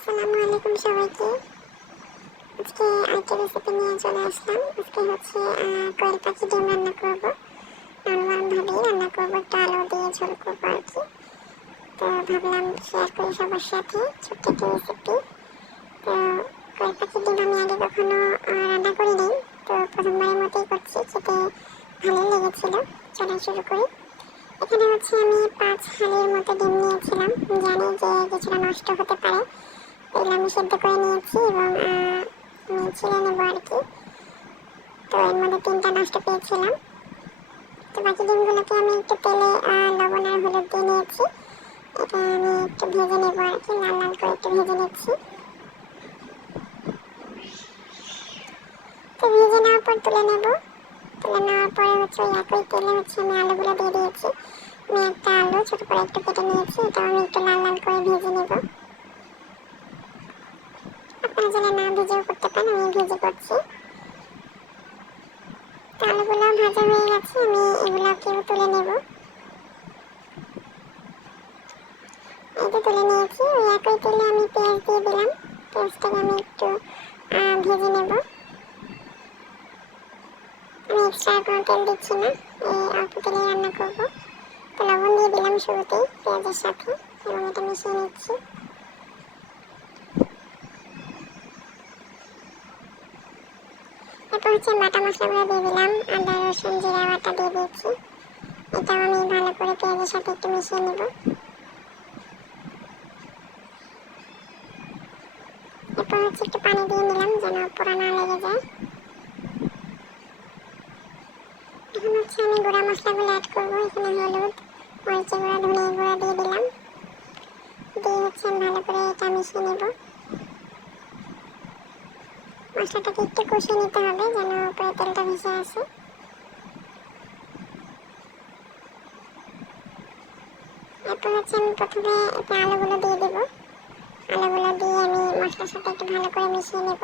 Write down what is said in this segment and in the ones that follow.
আসসালামু আলাইকুম সবাইকে। আজকে আরেকটা রেসিপি নিয়ে চলে আসলাম। আজকে হচ্ছে কোয়েল পাখি ডিম রান্না করব। নর্মালভাবেই রান্না করব, একটু আলু দিয়ে ঝোল করব আর কি। তো ভাবলাম শেয়ার করি সবার সাথে, ছোট্ট একটা রেসিপি তো কোয়েল পাখি ডিম আমি আগে কখনো রান্না করিনি তো প্রথমবারের মতোই করছি, খেতে ভালো লেগেছিল। চলা শুরু করি। এখানে হচ্ছে আমি পাঁচ হালির মতো ডিম নিয়েছিলাম। জানি যে কিছুটা নষ্ট হতে পারে। এগুলো আমি সেদ্ধ করে নিয়েছি এবং আমি ছিলে নেব আর কি। তো এর মধ্যে তিনটা নষ্ট পেয়েছিলাম। তো বাকি ডিমগুলোকে আমি একটু তেলে লবণ আর হলুদ দিয়ে নিয়েছি। এটা আমি একটু ভেজে নেব আর কি, লাল লাল করে একটু ভেজে নিচ্ছি। তো ভেজে নেওয়ার পর তুলে নেব। তুলে নেওয়ার পরে হচ্ছে ওই একই তেলে হচ্ছে আমি আলুগুলো দিয়ে দিয়েছি। আমি একটা আলু ছোট করে একটু কেটে নিয়েছি এটা আমি একটু লাল লাল করে ভেজে নেব। আপনারা যদি না ভেজেও করতে পারেন, আমি ভেজে করছি তো আলুগুলো ভাজা হয়ে গেছে, আমি এগুলোকেও তুলে নেব। এই তুলে নিয়েছি, ওই একই তেলে আমি পেঁয়াজ দিয়ে দিলাম। পেঁয়াজটাকে আমি একটু ভেজে নেব। আমি এক্সট্রা কোনো তেল দিচ্ছি না, এই অল্প তেলে রান্না করব। তো লবণ দিয়ে দিলাম শুরুতেই পেঁয়াজের সাথে, এবং এটা মিশিয়ে নিচ্ছি। এরপর হচ্ছে বাটা মশলাগুলো দিয়ে দিলাম, আদা, রসুন, জিরা, বাটা দিয়ে দিয়েছি। এটাও আমি ভালো করে পেঁয়াজের সাথে একটু মিশিয়ে নেব। এরপর হচ্ছে একটু পানি দিয়ে নিলাম যেন পোড়া না লেগে যায়। এখন হচ্ছে আমি গুঁড়া মশলাগুলো অ্যাড করব, এখানে হলুদ, মরিচের গুঁড়া ধনিয়া গুঁড়া দিয়ে দিলাম। দিয়ে হচ্ছে ভালো করে এটা মিশিয়ে নেব। মশলাটাকে একটু কষিয়ে নিতে হবে যেন উপরে তেলটা ভেসে আসে। এরপর হচ্ছে আমি প্রথমে এতে আলুগুলো দিয়ে দেবো। আলুগুলো দিয়ে আমি মশলার সাথে একটু ভালো করে মিশিয়ে নেব।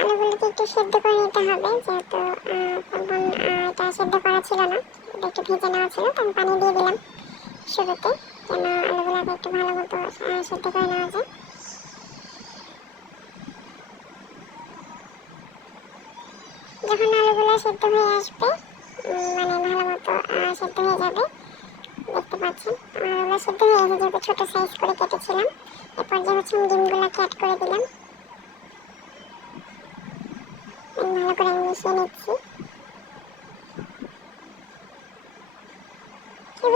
আলুগুলোকে একটু সেদ্ধ করে নিতে হবে, যেহেতু তখন এটা সেদ্ধ করা ছিল না একটু ভেজে নেওয়া ছিল, তো আমি পানি দিয়ে দিলাম। শুরুতে যেন আলুগুলোকে একটু ভালো মতো সেদ্ধ করে নেওয়া যায়। যখন আলুগুলো সেদ্ধ হয়ে আসবে মানে ভালো মতো সেদ্ধ হয়ে যাবে, দেখতে পাচ্ছেন আলুগুলো সেদ্ধ হয়ে গেছে যেহেতু ছোটো সাইজ করে কেটেছিলাম, এরপর যে হচ্ছে আমি ডিমগুলোকে অ্যাড করে দিলাম। ভালো করে মিশিয়ে নিচ্ছি।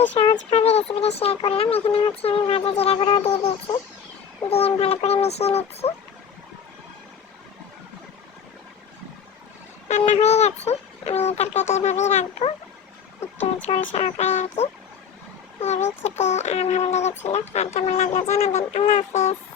খুবই সহজভাবে রেসিপিটা শেয়ার করলাম। এখানে হচ্ছে আমি ভাজা জিরা গুঁড়ো দিয়ে দিয়েছি। দিয়ে আমি ভালো করে মিশিয়ে নিচ্ছি। রান্না হয়ে গেছে। আমি তরকারিটা এভাবেই রাখব। একটু ঝোল সহকারে আর কি। এভাবেই খেতে ভালো লেগেছিল। আর কেমন লাগল জানাবেন। আল্লাহ হাফেজ।